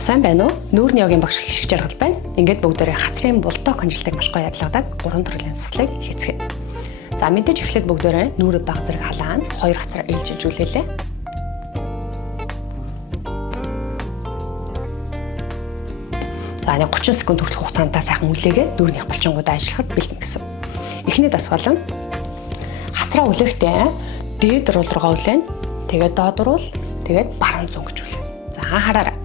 Сайн байна уу? Нүүрний yoгийн багш хишиг жаргал байна. Ингээд бүгдээрээ хацрын булток конжилтыг маш гоё ядлагдаг 3 төрлийн засаглыг хийцгээе. За мэдээж эхлээд бүгдээрээ нүүрээ баг зэрэг халаана 2 хацраа ээлжилжүүлээлээ. За 30 секунд хүртэлх хугацаанд сайхан үлээгээд нүүрний булчингуудаа ажиллахад бэлдэн гэсэн. Эхний дасгал нь хацраа үлээхдээ дээд руу үлээн, тэгээд доод руу, тэгээд баруун зөнгөжүүлээ. За хараарай.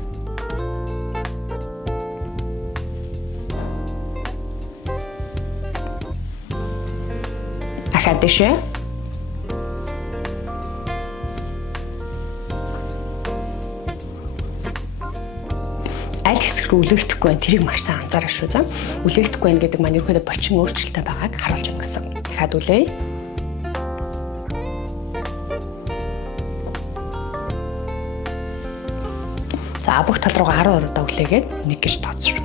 Дахиад дэшээ. Аль хэсэг рүү үлээхдэггүй байх тэрийг маш сайн анзаарах шүү зам. Үлээхдэггүй байх гэдэг маань ерөөдөө булчин өөрчлөлттэй байгааг харуулж байна гэсэн. Дахиад үлээе. За бүх тал руугаа 10 удаа үлээгээд нэг гэж тооцсон.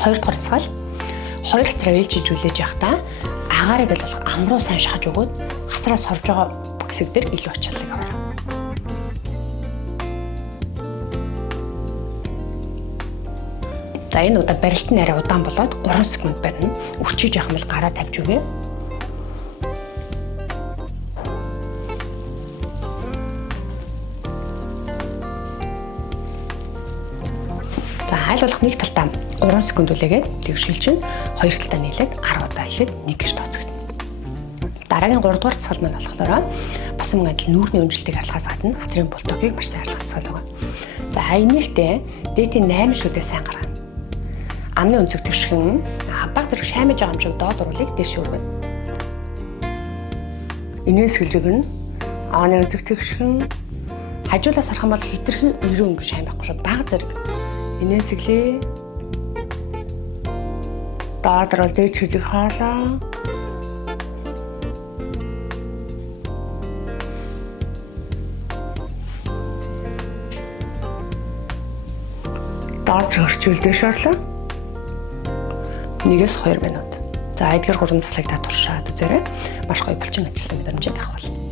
Хоёрдугаар дасгал 2 хацраа ээлжижүүлж явахдаа агаарыг л болох амруу сайн шахаж өгөөд хацраас хорж байгаа хэсэг дээр илүү ачааллыг аваарай. За энэ удаа барилт нь арай удаан болоод 3 секунд барина. Үрчиж явах мэл гараа тавьж өгье. За аль болох нэг талтаа 3 секунд үлээгээд тэг шилжин хоёр талтаа нийлээд 10 удаа хийхэд 1 гэж тооцогдно. Дараагийн 3 дугаар дасгал маань болохоор бас мөн адил нүүрний өнжилтийг арилгахаас гадна хацрын бултокийг маш сайн арилгах дасгал байна. За энийхтэй дээдийн 8 шүдээ сайн гаргана. Амны өнцөг тэгшхэн баг зэрэг шаймаж байгаа юм шиг доод урлыг дэш өргөнө. Энээс сэлжигэн ааны өнцөг тэгшхэн хажуулаас харах юм бол хитрхэн өрөө өнгө шайм байхгүй шүү баг зэрэг энээс сэлээ доод руу дэш хөлөг хаалаа. Доод хөрчүүлдэ шаарлаа. 1-2 минут. За эдгээр 3 цагийг та туршаад үзээрэй. Маш гоё булчин ажилласан мэдрэмжийг авах болно.